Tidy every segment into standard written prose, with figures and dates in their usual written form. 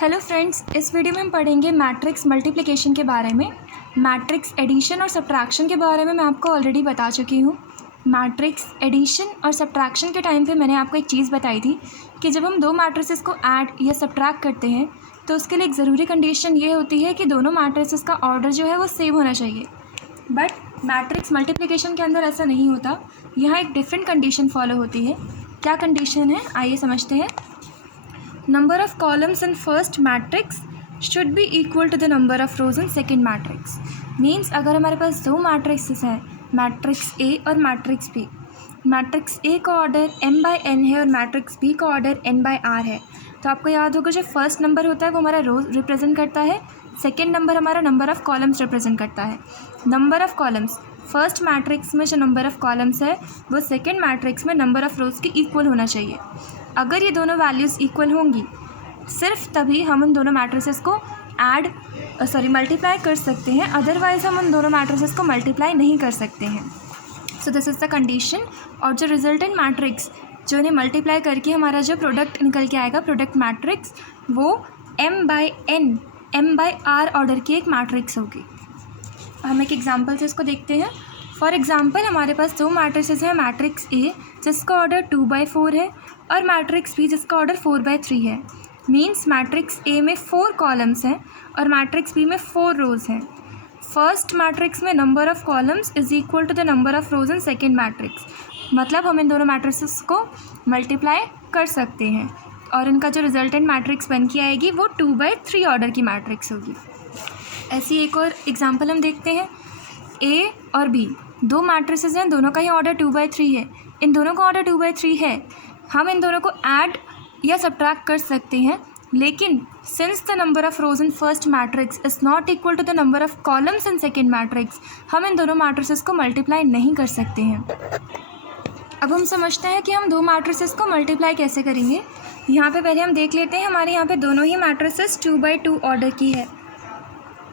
Hello friends, इस video में हम पढ़ेंगे मैट्रिक्स मल्टीप्लिकेशन के बारे में। मैट्रिक्स एडिशन और सब्ट्रैक्शन के बारे में मैं आपको ऑलरेडी बता चुकी हूँ। मैट्रिक्स एडिशन और सब्ट्रैक्शन के टाइम पे मैंने आपको एक चीज़ बताई थी कि जब हम दो मैट्रिसेस को ऐड या सब्ट्रैक्ट करते हैं तो उसके लिए एक ज़रूरी कंडीशन ये होती है कि दोनों मैट्रिसेस का ऑर्डर जो है वो सेम होना चाहिए। बट मैट्रिक्स मल्टीप्लिकेशन के अंदर ऐसा नहीं होता, यहाँ एक डिफरेंट कंडीशन फॉलो होती है। क्या कंडीशन है, आइए समझते हैं। Number of columns in first matrix should be equal to the number of rows in second matrix. Means अगर हमारे पास दो मैट्रिक्सेस हैं, मैट्रिक्स ए और मैट्रिक्स बी, मैट्रिक्स ए का ऑर्डर m/n है और मैट्रिक्स बी का ऑर्डर n/r है, तो आपको याद होगा जो फर्स्ट नंबर होता है वो हमारा रो रिप्रेजेंट करता है, सेकेंड नंबर हमारा नंबर ऑफ़ कॉलम्स रिप्रेजेंट करता है। Number of columns first matrix में जो नंबर ऑफ़ कॉलम्स है वो सेकेंड मैट्रिक्स में नंबर ऑफ़ रोज़ के इक्वल होना चाहिए। अगर ये दोनों वैल्यूज़ इक्वल होंगी सिर्फ तभी हम उन दोनों मैट्रिसेस को मल्टीप्लाई कर सकते हैं, अदरवाइज़ हम उन दोनों मैट्रिसेस को मल्टीप्लाई नहीं कर सकते हैं। So this is the condition. और जो रिजल्टेंट मैट्रिक्स जो इन्हें मल्टीप्लाई करके हमारा जो प्रोडक्ट निकल के आएगा, प्रोडक्ट मैट्रिक्स, वो m/n m/r ऑर्डर की एक मैट्रिक्स होगी। हम एक एग्जांपल से इसको देखते हैं। फॉर एग्जांपल हमारे पास दो मैट्रिसेस हैं, मैट्रिक्स ए जिसका ऑर्डर 2/4 है और मैट्रिक्स बी जिसका ऑर्डर 4/3 है। मीन्स मैट्रिक्स ए में 4 कॉलम्स हैं और मैट्रिक्स बी में 4 रोज़ हैं। फर्स्ट मैट्रिक्स में number of columns is equal to the number of rows in second matrix, मतलब हम इन दोनों मैट्रिसेस को मल्टीप्लाई कर सकते हैं और इनका जो रिजल्टेंट मैट्रिक्स बन के आएगी वो 2/3 ऑर्डर की मैट्रिक्स होगी। ऐसी एक और एग्जांपल हम देखते हैं। ए और बी दो मैट्रिसेस हैं, दोनों का ही ऑर्डर 2/3 है। इन दोनों का ऑर्डर 2/3 है, हम इन दोनों को ऐड या सब्ट्रैक्ट कर सकते हैं, लेकिन since the number of rows in first matrix is not equal to the number of columns in second matrix, हम इन दोनों मैट्रिसेस को मल्टीप्लाई नहीं कर सकते हैं। अब हम समझते हैं कि हम दो मैट्रिसेस को मल्टीप्लाई कैसे करेंगे। यहाँ पे पहले हम देख लेते हैं, हमारे यहाँ पे दोनों ही मैट्रिसेस 2/2 ऑर्डर की है।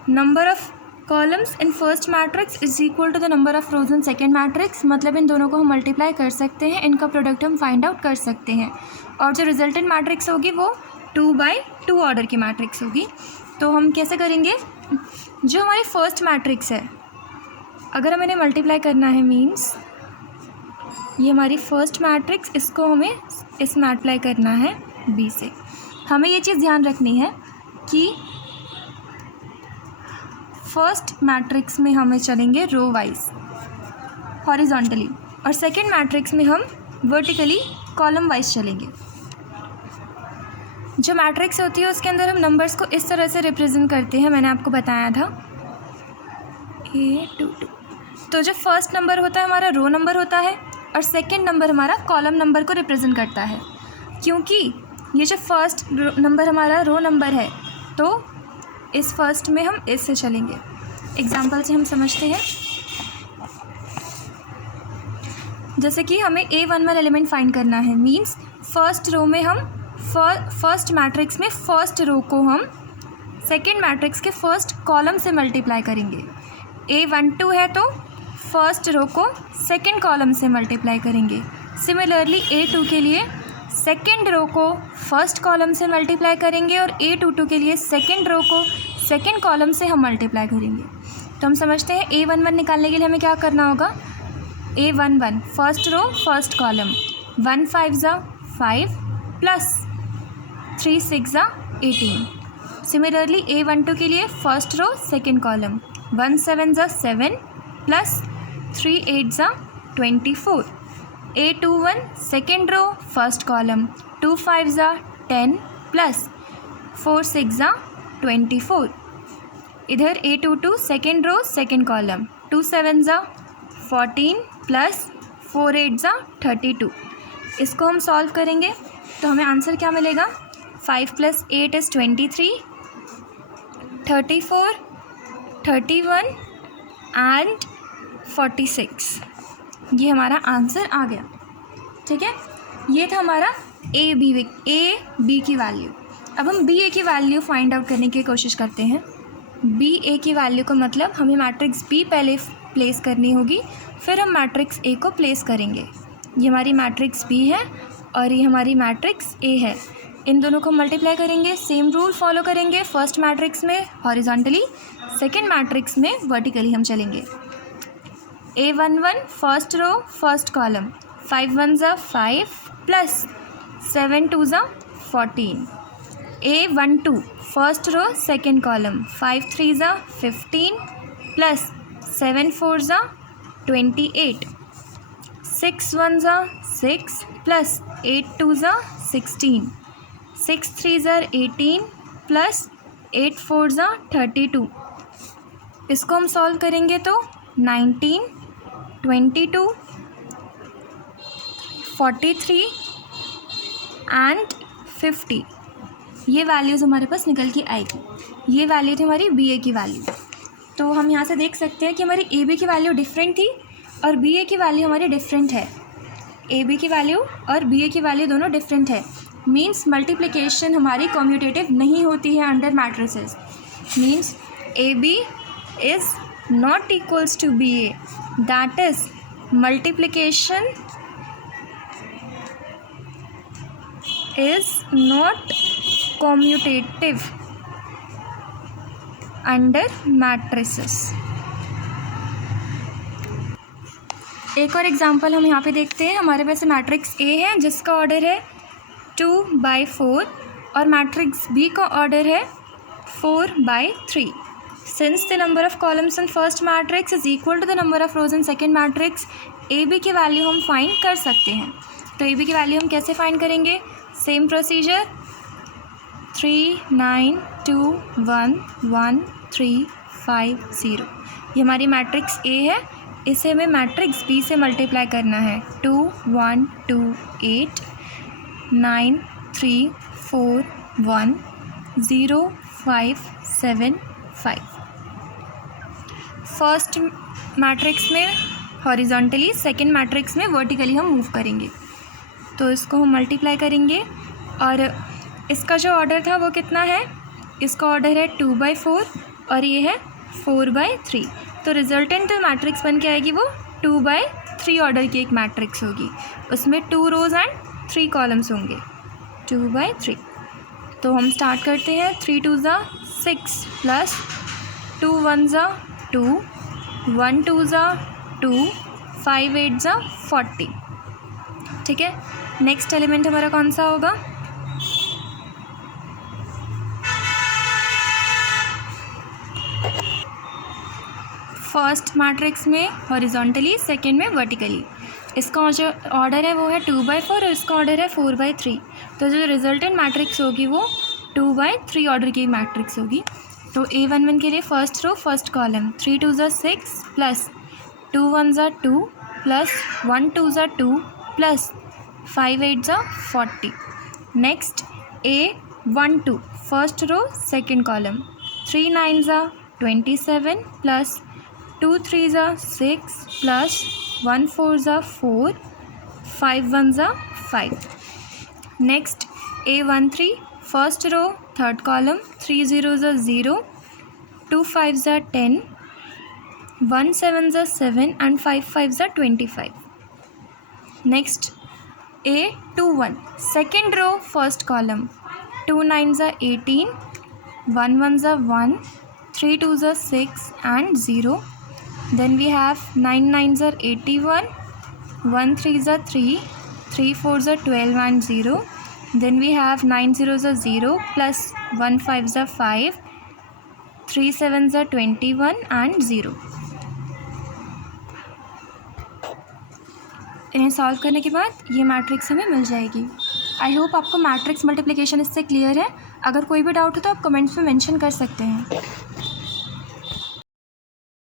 Number of columns in first matrix is equal to the number of rows in second matrix, मतलब इन दोनों को हम मल्टीप्लाई कर सकते हैं, इनका प्रोडक्ट हम फाइंड आउट कर सकते हैं और जो रिजल्टेंट मैट्रिक्स होगी वो 2/2 ऑर्डर की मैट्रिक्स होगी। तो हम कैसे करेंगे, जो हमारी फर्स्ट मैट्रिक्स है अगर हमें इन्हें मल्टीप्लाई करना है, मीन्स ये हमारी फर्स्ट मैट्रिक्स, इसको हमें इस मल्टीप्लाई करना है बी से। हमें ये चीज़ ध्यान रखनी है कि फर्स्ट मैट्रिक्स में हमें चलेंगे रो वाइज हॉरिजॉन्टली और सेकेंड मैट्रिक्स में हम वर्टिकली कॉलम वाइज चलेंगे। जो मैट्रिक्स होती है उसके अंदर हम नंबर्स को इस तरह से रिप्रेजेंट करते हैं, मैंने आपको बताया था A22। तो जो फर्स्ट नंबर होता है हमारा रो नंबर होता है और सेकेंड नंबर हमारा कॉलम नंबर को रिप्रेजेंट करता है। क्योंकि ये जो फर्स्ट नंबर हमारा रो नंबर है तो इस फर्स्ट में हम इससे चलेंगे। एग्जाम्पल से हम समझते हैं, जैसे कि हमें A11 एलिमेंट फाइंड करना है, मींस फर्स्ट रो में हम फर्स्ट मैट्रिक्स में फर्स्ट रो को हम सेकेंड मैट्रिक्स के फर्स्ट कॉलम से मल्टीप्लाई करेंगे। A12 है तो फर्स्ट रो को सेकेंड कॉलम से मल्टीप्लाई करेंगे। सिमिलरली A2 के लिए सेकेंड रो को फर्स्ट कॉलम से मल्टीप्लाई करेंगे और A22 के लिए सेकेंड रो को सेकेंड कॉलम से हम मल्टीप्लाई करेंगे। तो हम समझते हैं A11 निकालने के लिए हमें क्या करना होगा। A11 first row first column, 1 5 5 plus 3 6 18। Similarly A12 के लिए first row second column, 1 7 7 plus 3 8 24। A21 second row first column, 2 5 10 plus 4 6 24। इधर A22 second row second column, 2 7 14 plus 4 8 32। इसको हम सॉल्व करेंगे तो हमें आंसर क्या मिलेगा, 5 + 8 = 23, 34, 31 एंड 46। ये हमारा आंसर आ गया। ठीक है, ये था हमारा ए बी की वैल्यू। अब हम बी ए की वैल्यू फाइंड आउट करने की कोशिश करते हैं। बी ए की वैल्यू का मतलब हमें मैट्रिक्स बी पहले प्लेस करनी होगी, फिर हम मैट्रिक्स ए को प्लेस करेंगे। ये हमारी मैट्रिक्स बी है और ये हमारी मैट्रिक्स ए है। इन दोनों को मल्टीप्लाई करेंगे, सेम रूल फॉलो करेंगे। फर्स्ट मैट्रिक्स में हॉरिजॉन्टली, सेकेंड मैट्रिक्स में वर्टिकली हम चलेंगे। A11 first row first column, 5 1 ज़ा 5 प्लस 7 2 ज़ा 14। A12 first row second column, 5 3 ज़ा 15 प्लस 7 4 ज़ा 28। 6 1 ज़ा 6 प्लस 8 2 ज़ा 16। 6 3 ज़ा 18 प्लस 8 4 ज़ा 32। इसको हम सॉल्व करेंगे तो 19 22 43 एंड 50 ये वैल्यूज़ हमारे पास निकल के आएगी। ये वैल्यू थी हमारी बी ए की वैल्यू। तो हम यहाँ से देख सकते हैं कि हमारी ए बी की वैल्यू डिफरेंट थी और बी ए की वैल्यू हमारी डिफरेंट है। ए बी की वैल्यू और बी ए की वैल्यू दोनों डिफरेंट है। मीन्स मल्टीप्लिकेशन हमारी कम्यूटेटिव नहीं होती है under matrices. Means A B is not equals to B A, that is multiplication is not commutative under matrices। एक और एग्जांपल हम यहाँ पे देखते हैं। हमारे पास मैट्रिक्स ए है जिसका ऑर्डर है 2/4 और मैट्रिक्स बी का ऑर्डर है 4/3। Since the number of columns in first matrix is equal to the number of rows in second matrix, A B की वैल्यू हम फाइंड कर सकते हैं। तो ए बी की वैल्यू हम कैसे फाइंड करेंगे? Same procedure, 3 9 2 1 1 3 5 0। ये हमारी मैट्रिक्स ए है, इसे हमें मैट्रिक्स बी से मल्टीप्लाई करना है। 2 1 2 8 9 3 4 1 0 5 7 5। फर्स्ट मैट्रिक्स में हॉरिजॉन्टली, सेकेंड मैट्रिक्स में वर्टिकली हम मूव करेंगे। तो इसको हम मल्टीप्लाई करेंगे और इसका जो ऑर्डर था वो कितना है? इसका ऑर्डर है 2/4 और ये है 4/3। तो रिजल्टेंट जो मैट्रिक्स बन के आएगी वो 2/3 ऑर्डर की एक मैट्रिक्स होगी। उसमें 2 रोज एंड 3 कॉलम्स होंगे, 2/3। तो हम स्टार्ट करते हैं। 3 2 ज़ा 6 प्लस 2 1 ज़ा 2 1 2 ज़ा 2 5 8 ज़ा 40। ठीक है, नेक्स्ट एलिमेंट हमारा कौन सा होगा? फर्स्ट मैट्रिक्स में हॉरिजॉन्टली, सेकेंड में वर्टिकली। इसका जो ऑर्डर है वो है 2/4 और इसका ऑर्डर है 4/3। तो जो रिजल्टेंट मैट्रिक्स होगी वो 2/3 ऑर्डर की मैट्रिक्स होगी। तो A11 के लिए फर्स्ट रो फर्स्ट कॉलम, 3 2 ज़ा 6 प्लस 2 1 ज़ा 2 प्लस 1 2 ज़ा 2 प्लस 5 8 ज़ा 40। Next A12 first row second column, 3 9 ज़ा 27 प्लस 2 3 ज़ा 6 प्लस 1 4 ज़ा 4 5 1 ज़ा 5। Next A13 first row third column, 3 0 ज़ा 0 2 5 ज़ा 10 1 7 ज़ा 7 एंड 5 5 ज़ा 25। Next A21 second row first column, 2 9 ज़ा 18 1 1 ज़ा 1 3 2 ज़ा 6 and 0। Then we have 9 9 ज़ा 81 1 3 ज़ा 3 3 4 ज़ा 12 and 0। Then we have 9 0 ज़ा 0 plus 1 5 ज़ा 5 3 7 ज़ा 21 and 0। इन्हें सॉल्व करने के बाद ये मैट्रिक्स हमें मिल जाएगी। आई होप आपको मैट्रिक्स मल्टीप्लिकेशन इससे क्लियर है। अगर कोई भी डाउट हो तो आप कमेंट्स में मेंशन कर सकते हैं।